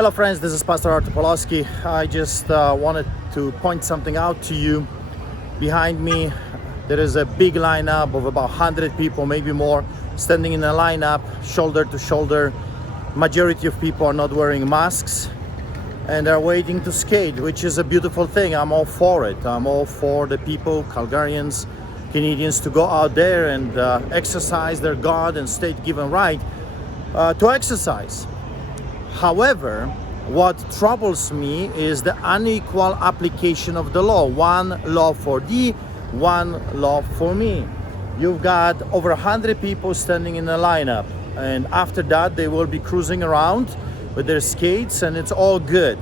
Hello friends, this is Pastor Artur Pawlowski. I just wanted to point something out to you. Behind me there is a big lineup of about 100 people, maybe more, standing in a lineup shoulder to shoulder. Majority of people are not wearing masks and are waiting to skate, which is a beautiful thing. I'm all for it. I'm all for the people, Calgarians, Canadians, to go out there and exercise their God and state-given right to exercise. However, what troubles me is the unequal application of the law. One law for thee, one law for me. You've got over 100 people standing in a lineup, and after that they will be cruising around with their skates and it's all good.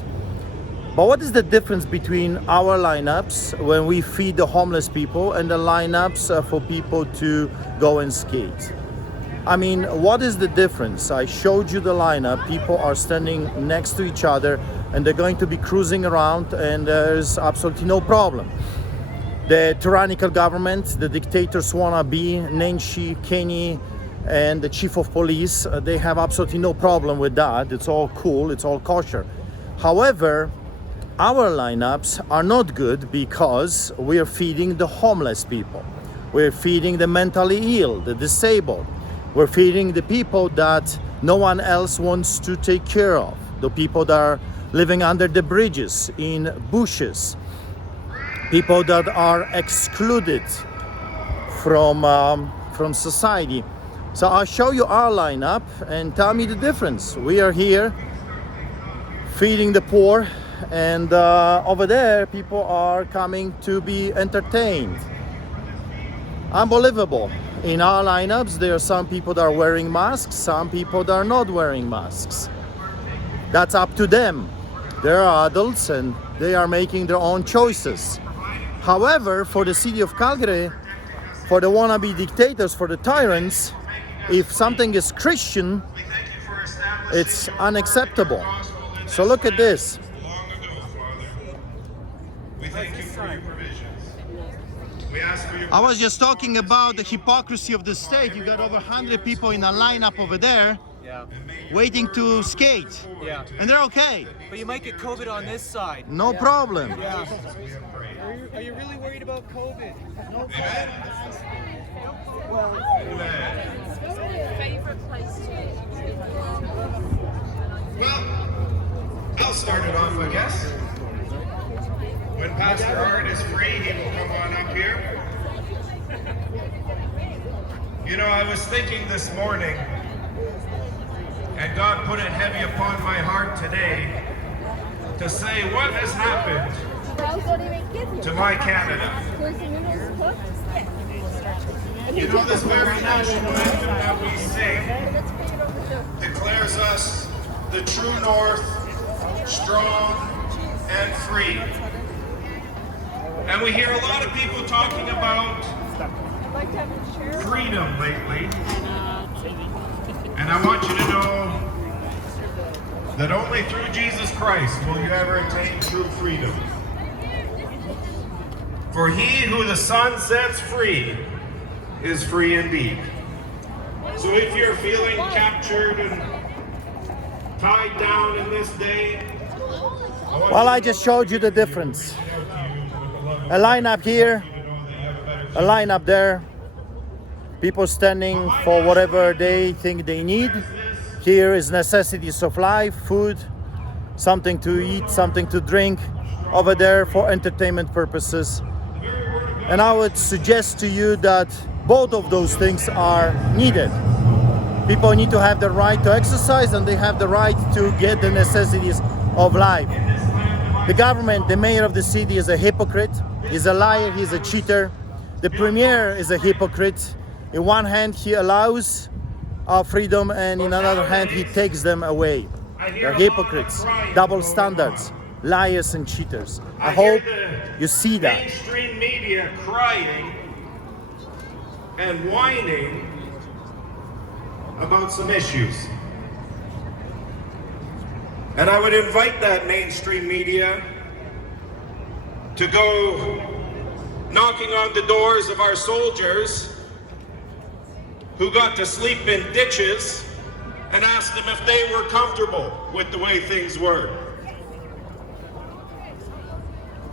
But what is the difference between our lineups when we feed the homeless people and the lineups for people to go and skate? I mean, what is the difference? I showed you the lineup. People are standing next to each other and they're going to be cruising around and there's absolutely no problem. The tyrannical government, the dictators wannabe, Nenshi, Kenney, and the chief of police, they have absolutely no problem with that. It's all cool, it's all kosher. However, our lineups are not good because we are feeding the homeless people. We're feeding the mentally ill, the disabled. We're feeding the people that no one else wants to take care of. The people that are living under the bridges, in bushes. People that are excluded from society. So I'll show you our lineup and tell me the difference. We are here feeding the poor, and over there people are coming to be entertained. Unbelievable. In our lineups there are some people that are wearing masks, some people that are not wearing masks. That's up to them. They're adults and they are making their own choices. However, for the city of Calgary, for the wannabe dictators, for the tyrants, if something is Christian, it's unacceptable. So look at this. I was just talking about the hypocrisy of the state. You got over 100 people in a lineup over there, waiting to skate, and they're okay. But you might get COVID on this side. No problem. Yeah. Are you really worried about COVID? No problem. Favorite place to Well, I'll start it off, I guess. When Pastor Art is free, he will come on up here. You know, I was thinking this morning, and God put it heavy upon my heart today, to say what has happened to my Canada. You know, this very national anthem that we sing declares us the true north, strong and free. And we hear a lot of people talking about freedom lately. And I want you to know that only through Jesus Christ will you ever attain true freedom. For he who the Son sets free is free indeed. So if you're feeling captured and tied down in this day, Well, I just showed you the difference. A lineup here, a lineup there. People standing for whatever they think they need. Here is necessities of life, food, something to eat, something to drink. Over there for entertainment purposes. And I would suggest to you that both of those things are needed. People need to have the right to exercise and they have the right to get the necessities of life. The government, the mayor of the city is a hypocrite, he's a liar, he's a cheater. The premier is a hypocrite. In one hand he allows our freedom and in another hand he takes them away. They're hypocrites, double standards, liars and cheaters. I hope you see that. Mainstream media crying and whining about some issues. And I would invite that mainstream media to go knocking on the doors of our soldiers who got to sleep in ditches and asked them if they were comfortable with the way things were.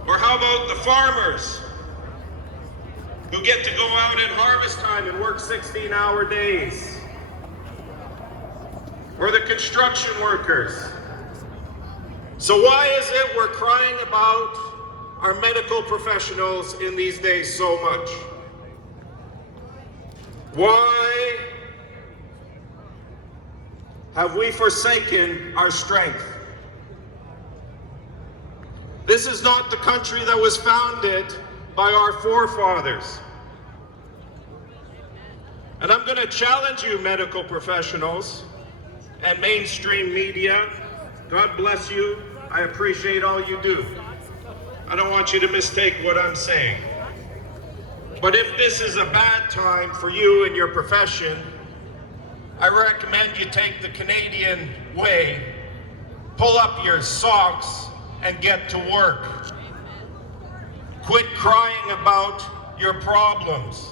Or how about the farmers who get to go out at harvest time and work 16-hour days? Or the construction workers? So why is it we're crying about our medical professionals in these days so much? Why have we forsaken our strength? This is not the country that was founded by our forefathers. And I'm going to challenge you, medical professionals and mainstream media. God bless you. I appreciate all you do. I don't want you to mistake what I'm saying. But if this is a bad time for you and your profession, I recommend you take the Canadian way, pull up your socks, and get to work. Quit crying about your problems.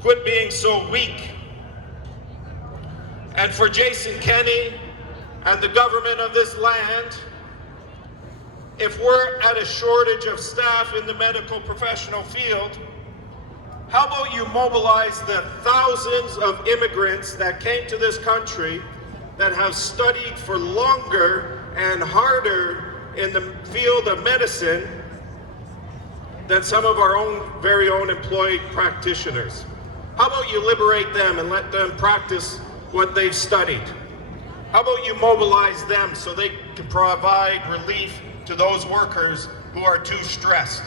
Quit being so weak. And for Jason Kenney and the government of this land, if we're at a shortage of staff in the medical professional field, how about you mobilize the thousands of immigrants that came to this country that have studied for longer and harder in the field of medicine than some of our own very own employed practitioners? How about you liberate them and let them practice what they've studied? How about you mobilize them so they can provide relief to those workers who are too stressed?